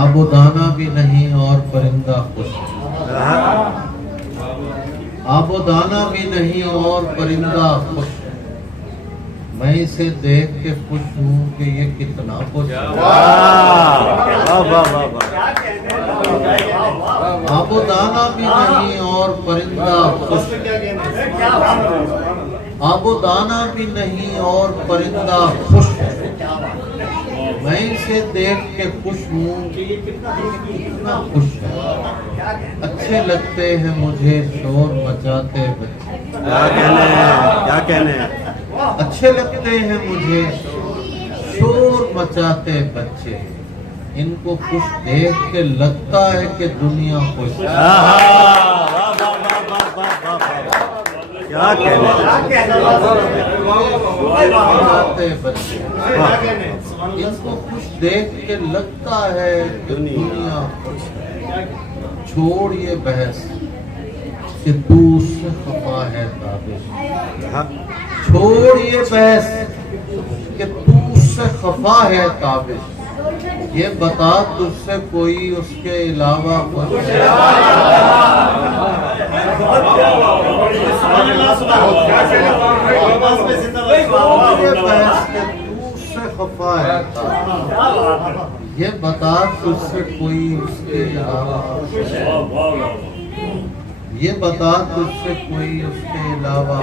آب و دانہ بھی نہیں اور پرندہ خوش، آب و دانہ بھی نہیں اور پرندہ خوش، میں اسے دیکھ کے خوش ہوں کہ یہ کتنا خوش ہے۔ آب و دانہ بھی نہیں اور پرندہ خوش، آب و دانہ بھی نہیں اور پرندہ خوش ہے، میں اسے دیکھ کے خوش ہوں کہ یہ کتنا خوش ہے۔ اچھے لگتے ہیں مجھے شور مچاتے بچے، کیا کہنے اچھے لگتے ہیں مجھے شور مچاتے بچے، ان کو خوش دیکھ کے لگتا ہے کہ دنیا خوش ہے۔ کیا کہنے بچے ان کو خوش دیکھ کے لگتا ہے کہ دنیا خوش ہے۔ چھوڑ یہ بحث کہ تو اس سے خفا ہے تابش، چھوڑ یہ بحث کہ تو اس سے خفا ہے تابش، یہ بتا تجھ سے کوئی اس کے علاوہ خوش ہے۔ خفا ہے یہ بتا تجھ سے کوئی اس کے علاوہ، یہ بتا تجھ سے کوئی اس کے علاوہ،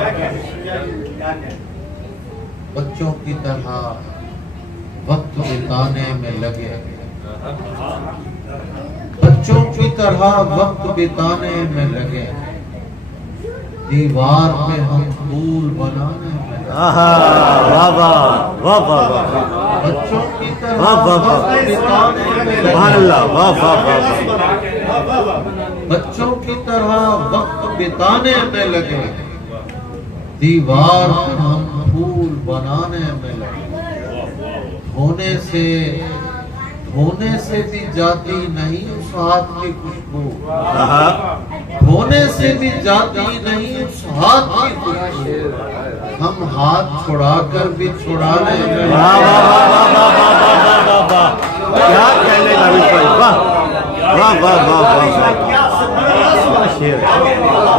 بچوں کی طرح وقت بتانے میں لگے، بچوں کی طرح وقت بتانے میں لگے، دیوار پہ ہم پھول بنانے میں لگے، بچوں کی طرح وقت بتانے میں لگے، بچوں کی طرح وقت بتانے میں لگے، دیوار پہ ہم پھول بنانے میں لگے، دھونے سے بھی جاتی نہیں اس ہاتھ کی خوشبو، دھونے سے بھی جاتی نہیں اس ہاتھ کی خوشبو، ہم ہاتھ چھڑا کر بھی چھڑانے میں کیا کہنے کا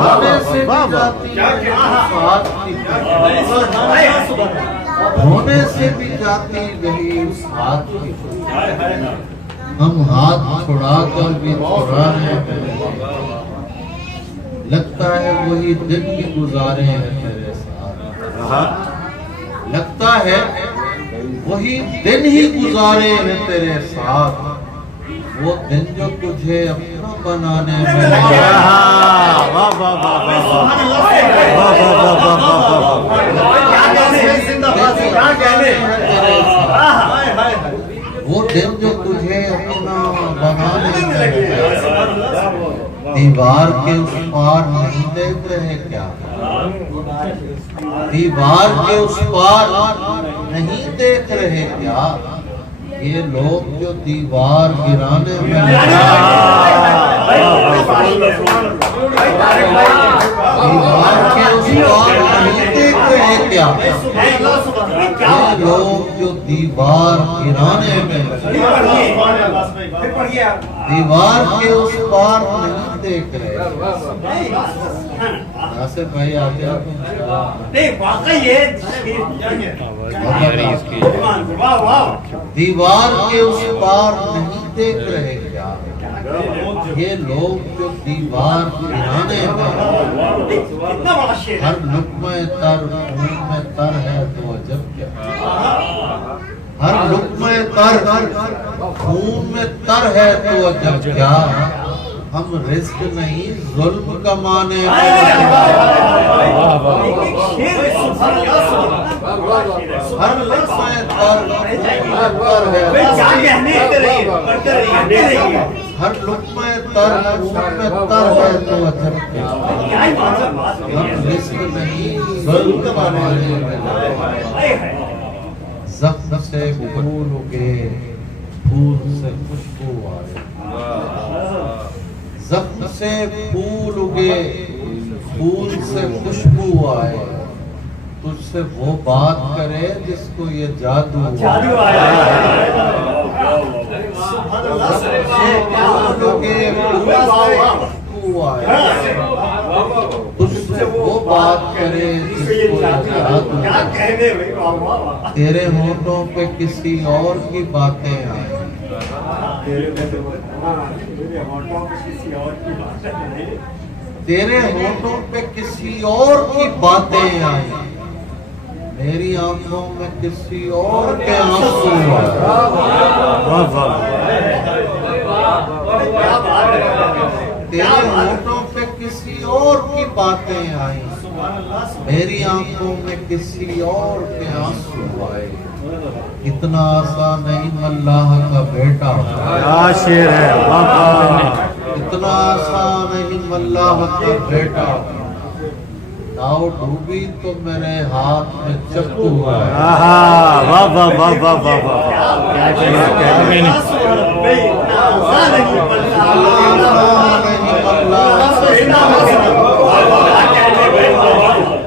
دھونے سے بھی جاتی نہیں اس ہاتھ کی خوشبو، دھونے سے بھی جاتی نہیں اس ہاتھ کی خوشبو، ہم ہاتھ چھڑا کر بھی چھڑانے میں لگتا ہے وہی دن ہی گزارے ہیں تیرے ساتھ، لگتا ہے وہی دن ہی گزارے ہیں تیرے ساتھ، وہ دن جو تجھے اپنا بنانے میں وہ دن جو تجھے اپنا بنانے میں، دیوار کے اس پار نہیں دیکھ رہے کیا، دیوار کے اس پار نہیں دیکھ رہے کیا، یہ لوگ جو دیوار گرانے میں دیوار کے اس پار نہیں دیکھ رہے کیا، یہ لوگ جو دیوار گرانے میں دیوار کے اس پار نہیں دیکھ رہے، ناصر بھائی آگے دیوار کے اس پار نہیں دیکھ رہے کیا، یہ لوگ جو دیوار گرانے میں، ہر لقمہ تر خون میں تر ہے تو عجب کیا، ہر لقمہ تر خون میں تر ہے تو عجب کیا، ہم رزق نہیں ظلم کمانے میں ہر لقمہ تر ہے، ہر لقمہ تر خون میں تر ہے تو عجب کیا، ہم رزق نہیں ظلم کمانے میں، زخم سے پھول اگے پھول سے خوشبو آئے، زخم سے پھول اگے پھول سے خوشبو آئے، تجھ سے وہ بات کرے جس کو یہ جادو تجھ سے وہ بات کرے جس کو یہ جادو تیرے ہونٹوں پہ کسی اور کی باتیں آئیں تیرے ہونٹوں پہ کسی اور کی باتیں آئیں میری آنکھوں میں کسی اور کے آنسو تیرے ہونٹوں پہ کسی اور کی باتیں آئیں میری آنکھوں میں کسی اور کے آنسو آئے اتنا آسان نہیں اللہ کا بیٹا کیا شعر ہے اتنا آسان نہیں اللہ کا بیٹا ناؤ ڈوبی تو میرے ہاتھ میں چپو ہے واہ واہ واہ واہ واہ واہ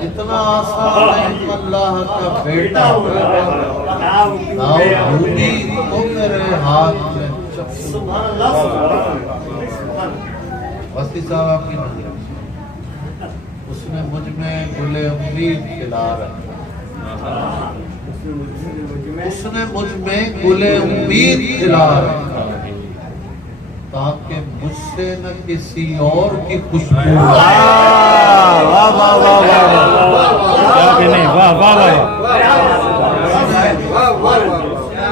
اتنا آسان نہیں اللہ کا بیٹا ناؤ ڈوبی تو میرے ہاتھ میں چپو وسطی صاحب کی نہیں اس نے مجھ میں گلے امید کھلا رکھا اس نے مجھ میں گلے امید کھلا رکھا تاکہ مجھ سے نہ کسی اور کی خوشبو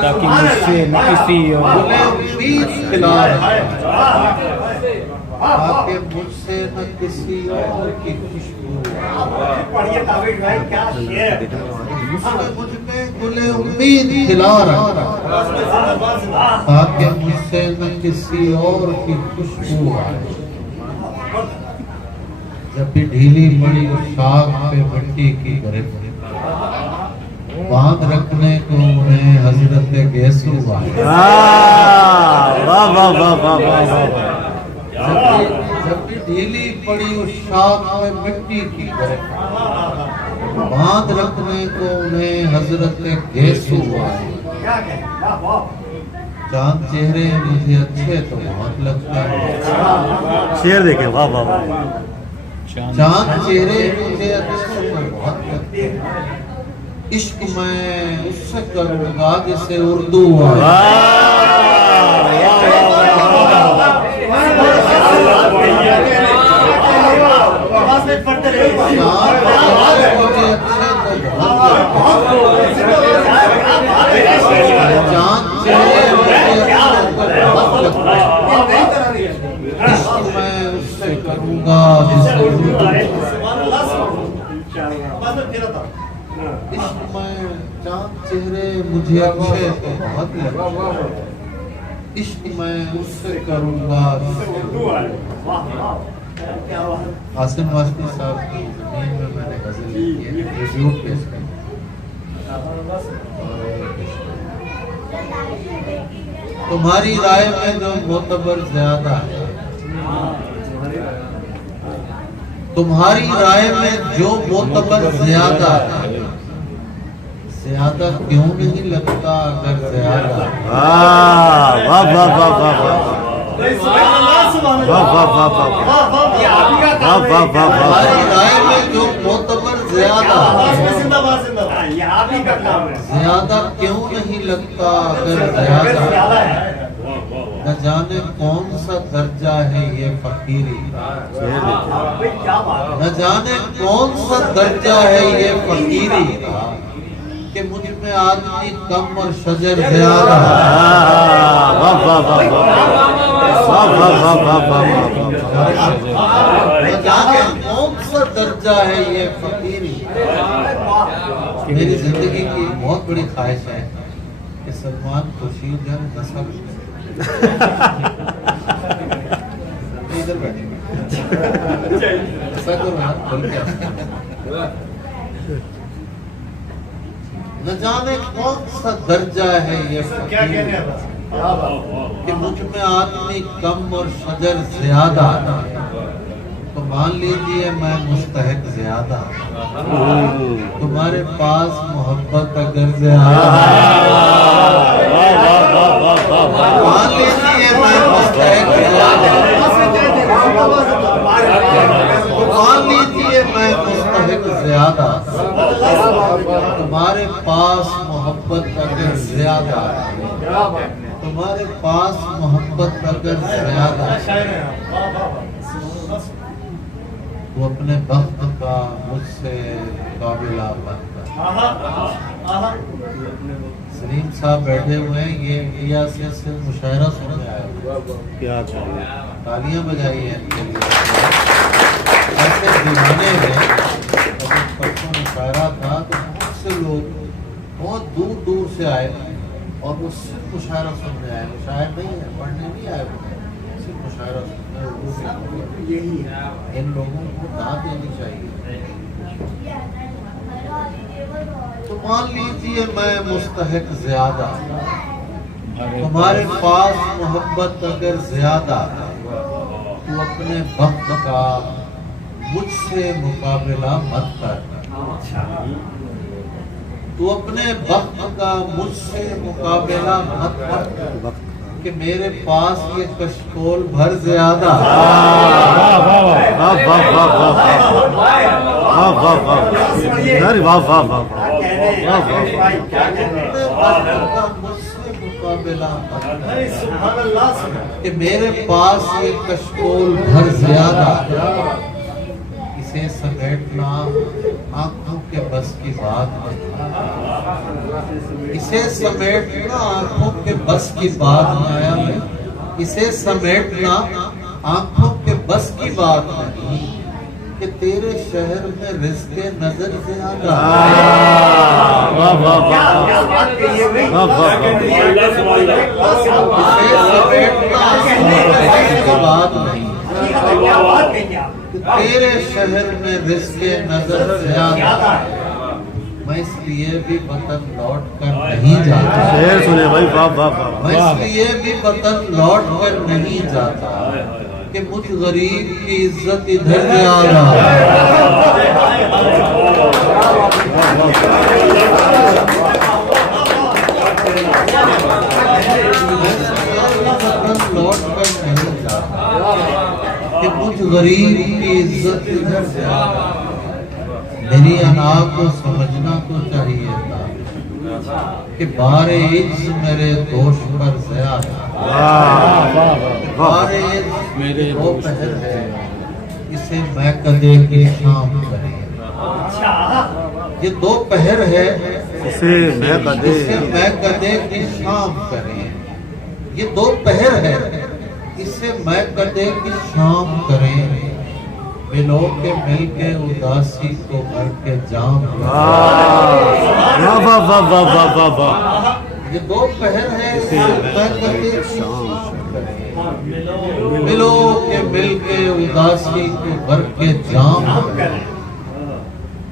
تاکہ مجھ سے نہ کسی اور گلے امید کھلا رکھا تاکہ مجھ سے نہ کسی اور کی خوشبو اس نے مجھ میں گلے امید کھلا رکھا تاکہ مجھ سے نہ کسی اور کی خوشبو آئے جب بھی ڈھیلی پڑی اس شاخ پہ مٹی کی گرفت باندھ رکھنے کو انہیں حضرت گیسو آئے واہ واہ واہ واہ واہ جب بھی ڈھیلی پڑی اس شاخ میں مٹی کی گرفت باندھ رکھنے کو انہیں حضرت گیسو آئے چاند چہرے مجھے اچھے تو بہت لگتا ہے شعر دیکھیں واہ واہ واہ چاند چہرے مجھے اچھے تو بہت لگتے ہیں عشق میں اس سے کروں گا جسے اردو کروں گا عشق میں چاند چہرے مجھے اچھے تو بہت لگتے عشق میں اس سے کروں گا حسن واسطی صاحب کی زمین میں میں نے غزل لکھی ہے ریویو پیش کی تمہاری رائے میں جو معتبر زیادہ ہے تمہاری رائے میں جو معتبر زیادہ ہے زیادہ کیوں نہیں لگتا اگر زیادہ واہ واہ واہ واہ واہ واہ واہ واہ تمہاری رائے میں جو معتبر زیادہ ہے زیادہ کیوں نہیں لگتا اگر زیادہ ہے نہ جانے کون سا درجہ ہے یہ فقیری نہ جانے کون سا درجہ ہے یہ فقیری کہ مجھ میں آدمی کم اور شجر زیادہ نہ جانے کون سا درجہ ہے یہ فقیری میری زندگی کی بہت بڑی خواہش ہے کہ سلمان خورشید جان نسب ادھر بیٹھے نہ جانے کون سا درجہ ہے یہ فقیر کہ مجھ میں آدمی کم اور شجر زیادہ تو مان لیجئے میں مستحق زیادہ تمہارے پاس محبت اگر زیادہ مان لیجئے میں مستحق زیادہ مان لیجئے میں مستحق زیادہ تمہارے پاس محبت اگر زیادہ تمہارے پاس محبت اگر زیادہ تو اپنے وقت کا مجھ سے مقابلہ مت کر۔ سلیم صاحب بیٹھے ہوئے ہیں، یہ انڈیا سے صرف مشاعرہ سننے آئے ہوئے، کیا چاہیے، تالیاں بجائیے ان کے لیے۔ ایسے دیوانے ہیں، ابھی پرسوں مشاعرہ تھا تو بہت سے لوگ بہت دور دور سے آئے اور وہ صرف مشاعرہ سننے آئے، مشاعر نہیں ہے، پڑھنے نہیں آئے، صرف مشاعرہ سننے۔ ان لوگوں کو داد دینی چاہیے۔ تو مان لیجئے میں مستحق زیادہ تمہارے پاس محبت اگر زیادہ تو اپنے وقت کا مجھ سے مقابلہ مت کر، تو اپنے وقت کا مجھ سے مقابلہ مت کر کہ میرے پاس یہ کشکول بھر زیادہ۔ کہ میرے پاس یہ کشکول بھر زیادہ، اسے سمیٹنا آنکھوں کے بس کی بات نہیں، اسے سمیٹنا آنکھوں کے بس کی بات نہیں، اسے سمیٹنا آنکھوں کے بس کی بات نہیں کہ تیرے شہر میں رزق نظر زیادہ۔ اسے سمیٹنا آنکھوں کے بس کی بات نہیں کہ تیرے شہر میں رزق نظر زیادہ۔ میں اس لیے بھی وطن لوٹ کر نہیں جاتا، میں اس لیے بھی وطن لوٹ کر نہیں جاتا کہ مجھ غریب کی عزت ادھر زیادہ۔ لوٹ کر نہیں جاتا کہ مجھ غریب کی عزت ادھر زیادہ۔ میری انا کو سمجھنا تو چاہیے تھا کہ بار عجز میرے دوش پر زیادہ، بار عجز وہ پہر ہے اسے میں کدے کی شام کریں، یہ دو پہر ہے اسے میں کدے کی شام کریں، یہ دو پہر ہے اسے میں کدے کی شام کریں، ملو کے مل کے اداسی کو بھر کے جام کریں۔ یہ دو پہر ہے اسے میں کدے کی شام کریں، ملو کے مل کے اداسی کو بھر کے جام کریں۔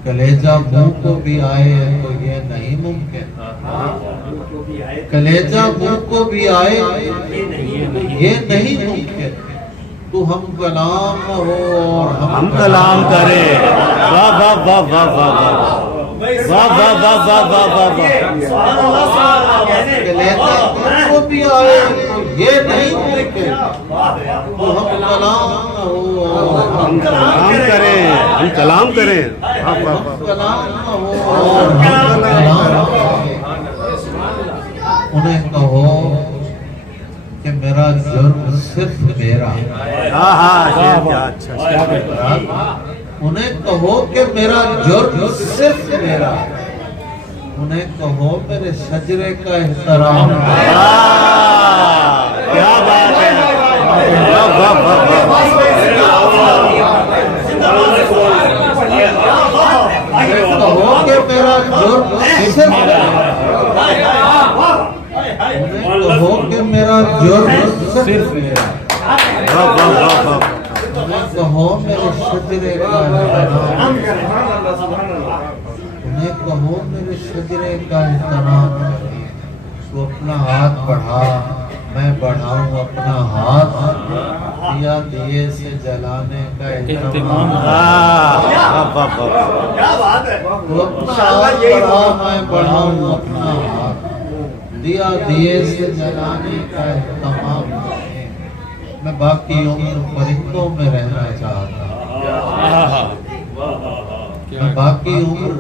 کلیجہ منہ کو بھی آئے تو یہ نہیں ممکن، کلیجہ منہ کو بھی آئے یہ نہیں ممکن، تو ہم کلام ہو اور ہم کلام کریں۔ کلیجہ منہ کو بھی آئے تو یہ نہیں ممکن، تو ہم کلام ہو اور ہم کلام کریں، ہم کلام کریں۔ انہیں کہو کہ میرا جرم صرف میرا، انہیں کہو کہ میرا جرم صرف میرا، انہیں کہو میرے شجرے کا احترام۔ کیا بات ہے، کہو کہ میرا جرم صرف کہو کہ میرا جرم صرف میرا، کہو میرے شجرے کا احترام، انہیں کہو میرے شجرے کا احترام۔ تو اپنا ہاتھ بڑھا میں بڑھاؤں اپنا ہاتھ، دیا دیے سے جلانے کا اہتمام۔ تو اپنا ہاتھ بڑھا میں بڑھاؤں اپنا ہاتھ، دیا دیے سے جلانے کا اہتمام کریں۔ میں باقی عمر پرندوں میں رہنا چاہتا ہوں، میں باقی عمر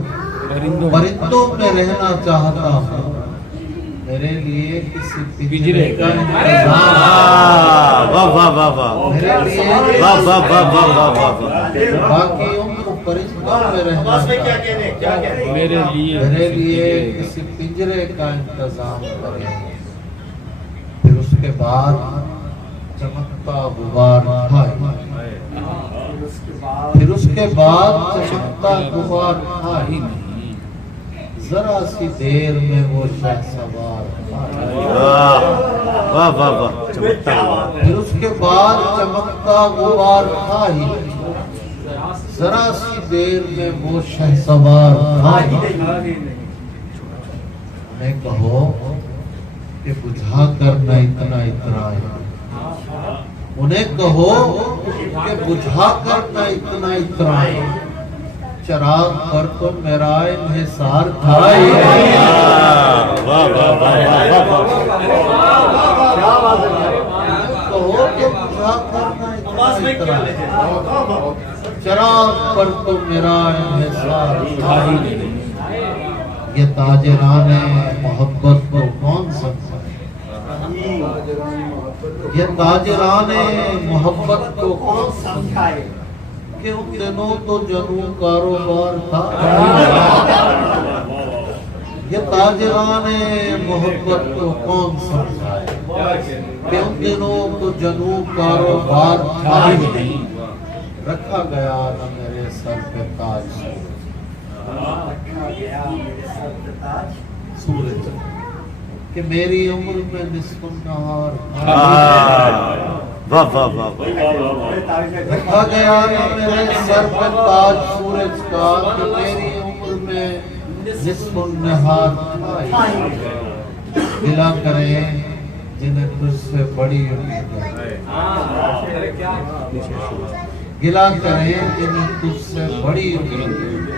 پرندوں میں رہنا چاہتا ہوں، میرے لیے کسی پنجرے کا انتظام، میرے لیے باقی عمر پرندوں میں رہنا چاہتا ہوں، میرے لیے کسی پنجرے کا انتظام کریں۔ پھر اس کے بعد چمکتا غبار اٹھائے، پھر اس کے بعد چمکتا غبار اٹھائے، ذرا سی دیر میں وہ شہسوار پھر اس کے بعد چمکتا غبار اٹھائے، ذرا سی دیر میں وہ شہسوار میں کہو کہ بجھا کر نہ اتنا اترائے، انہیں کہو کہ بجھا کر نہ اتنا اترائے، چراغ پر تو میرا انحصار کھائے۔ کہو کہ بجھا کر نہ اتنا اترائے، چراغ پر تو میرا انحصار کھائے۔ یہ تاجران محبت کو کون سمجھائے، یہ تاجران محبت کو کون سمجھائے، کہ ان دنوں تو جنوں کاروبار تھا۔ یہ تاجران محبت کو کون سمجھائے، کہ ان دنوں تو جنوں کاروبار تھا۔ رکھا گیا نہ میرے سر پہ تاج سورج، کہ میری عمر میں نصف النہار رکھا گیا نہ میرے سر پہ تاج سورج کا، کہ میری عمر میں نصف النہار گلا کریں جنہیں تجھ سے بڑی امید ہے، گلا کریں جنہیں تجھ سے بڑی امید ہے،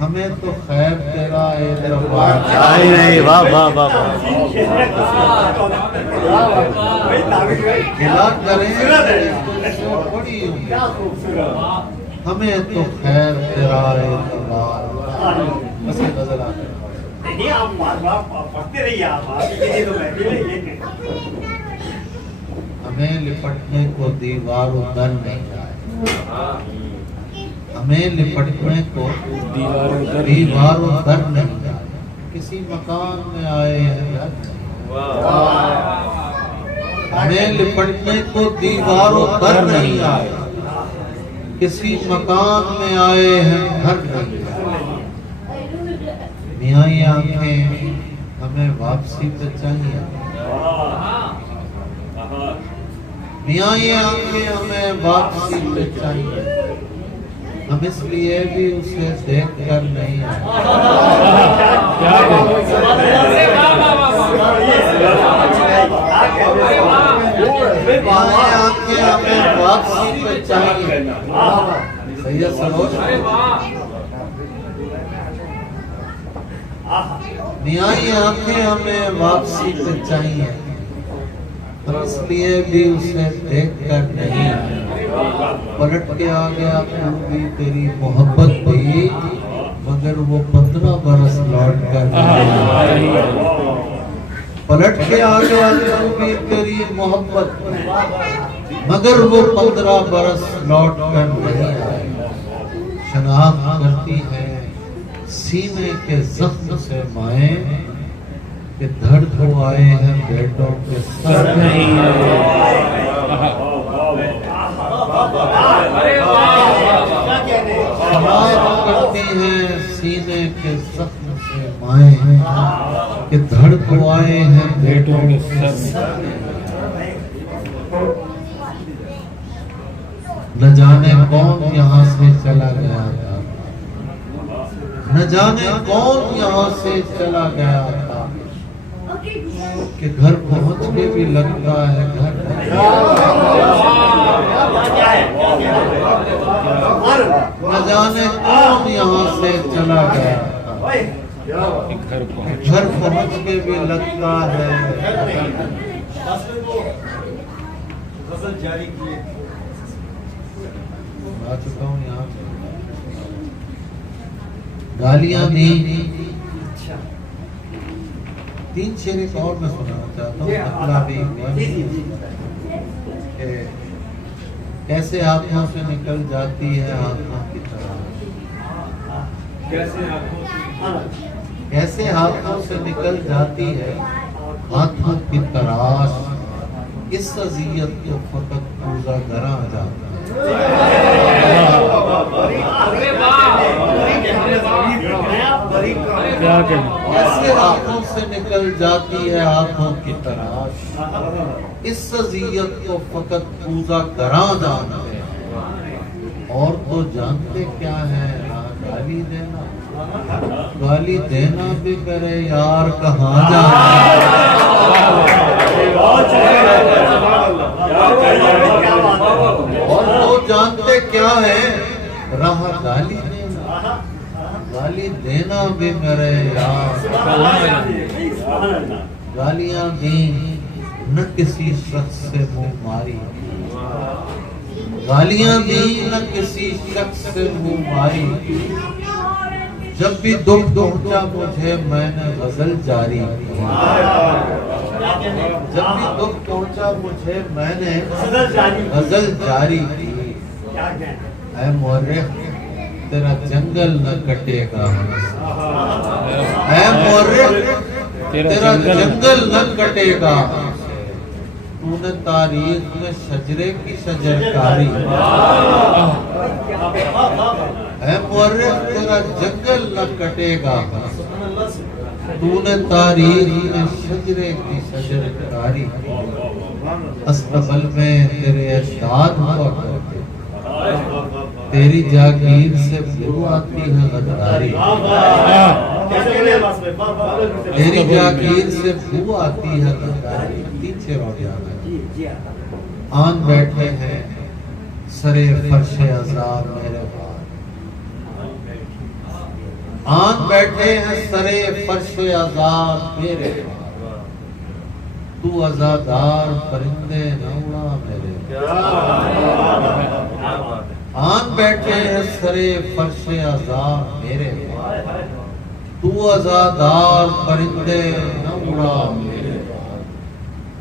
ہمیں تو خیر تیرا اے دربار نہیں۔ واہ واہ واہ گلا کریں بڑی امید، ہمیں تو خیر تیرا اے دربار۔ بس یہ غزل آتا ہے۔ ہمیں لپٹنے کو دیوار و در نہیں آئے، ہمیں لپٹنے کو دیوار و در نہیں آئے، کسی مکان میں آئے ہیں گھر نہیں، ہمیں لپٹنے کو دیوار و در نہیں آئے، کسی مکان میں آئے ہیں گھر نہیں آئے۔ میاں یہ آنکھیں ہمیں واپسی پہ چاہیے، میاں یہ آنکھیں ہمیں واپسی پہ چاہیے، ہم اس لیے بھی اسے دیکھ کر نہیں آئے۔ میاں یہ آنکھیں ہمیں واپسی پہ چاہیے، سید سروش میاں یہ آنکھیں ہمیں واپسی پہ چاہیے، ہم اس لیے بھی اسے دیکھ کر نہیں آئے۔ پلٹ کے آ گیا تو بھی تیری محبت بھی، مگر وہ 15 برس لوٹ کر نہیں آئے۔ پلٹ کے آ گیا تو بھی تیری محبت، مگر وہ 15 برس لوٹ کر نہیں آئے۔ شناخت کرتی ہے سینے کے زخم سے مائیں، کہ دھڑ ہو آئے ہیں بیٹوں کے سر نہیں آئے۔ شناخت کرتی ہیں سینے کے زخم سے مائیں، کہ دھڑ ہو آئے ہیں بیٹوں کے سر۔ نہ جانے کون یہاں سے چلا گیا تھا، نہ جانے کون یہاں سے چلا گیا تھا، کہ گھر پہنچ کے بھی لگتا ہے گھر نہیں۔ نہ جانے کون یہاں سے چلا گیا گھر پہنچ کے بھی لگتا ہے آ چکا ہوں یہاں گالیاں دی 3 شعر ایک اور میں سنانا چاہتا ہوں کیسے ہاتھوں سے نکل جاتی ہے ہاتھوں کی طرح کیسے ہاتھوں سے نکل جاتی ہے ہاتھوں کی تراش اس اذیت کو فقط پوزا گراں جاتا کیسے ہاتھوں سے نکل جاتی ہے ہاتھوں کی تراش اس اذیت کو فقط پوزا گراں جانا ہے اور تو جانتے کیا ہے گالی دینا بھی کرے یار کہاں جانا اور تو جانتے کیا ہے راہ گالی دینا بھی میرے یار گالیاں دیں نہ کسی شخص سے منہ ماری گالیاں دیں نہ کسی شخص سے منہ ماری جب بھی دکھ پہنچا مجھے میں نے غزل جاری جب بھی دکھ پہنچا مجھے میں نے غزل جاری کی اے مورخ تیرا جنگل نہ کٹے گا اے مورخ تیرا جنگل نہ کٹے گا تو نے تاریخ میں شجرے کی شجرکاری اے مورخ تیرا جنگل نہ کٹے گا تو نے تاریخ میں شجرے کی شجرکاری استقبل میں تیرے اجداد ہوا کرتے تیری جاگیر سے بو آتی ہے غداری تیری جاگیر سے بو آتی ہے غداری پیچھے رو جانا ہے آن بیٹھے ہیں سرے فرش عذاب میرے بار آن بیٹھے ہیں سرے فرش عذاب میرے بار تو عزادار پرندے نہ اڑا میرے آن بیٹھے ہیں سرے فرش عذاب میرے بار تو عزادار پرندے نہ اڑا میرے بار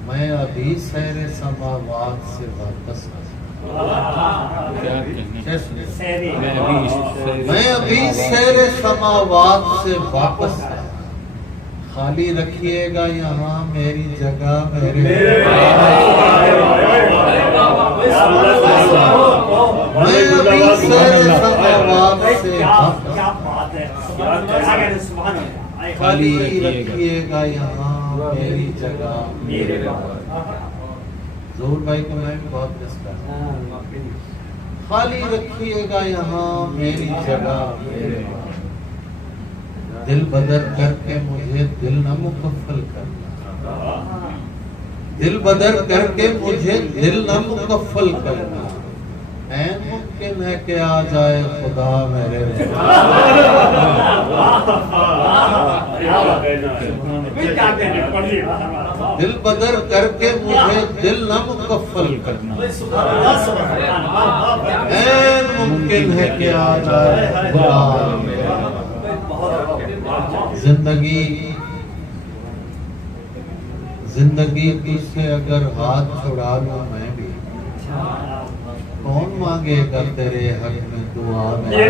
میں ابھی سیر سماوات سے واپس میں ابھی سیر سماوات سے واپس خالی رکھیے گا یہاں میری جگہ میرے میں ابھی سیر سماوات سے خالی رکھیے گا یہاں میری جگہ میرے ظہور بھائی کو میں بھی بہت مس کرتا ہوں خالی رکھیے گا یہاں میری جگہ میرے دل بدر کر کے مجھے دل نہ مکفل کرنا دل بدر کر کے مجھے دل نہ مکفل کرنا این ممکن ہے کہ آ جائے خدا میرے دل بدر کر کے مجھے دل نہ مکفل کرنا این ممکن ہے کہ آ جائے خدا میرے زندگی کی سے اگر ہاتھ چھڑا لوں میں بھی کون مانگے گا تیرے حق میں دعا میں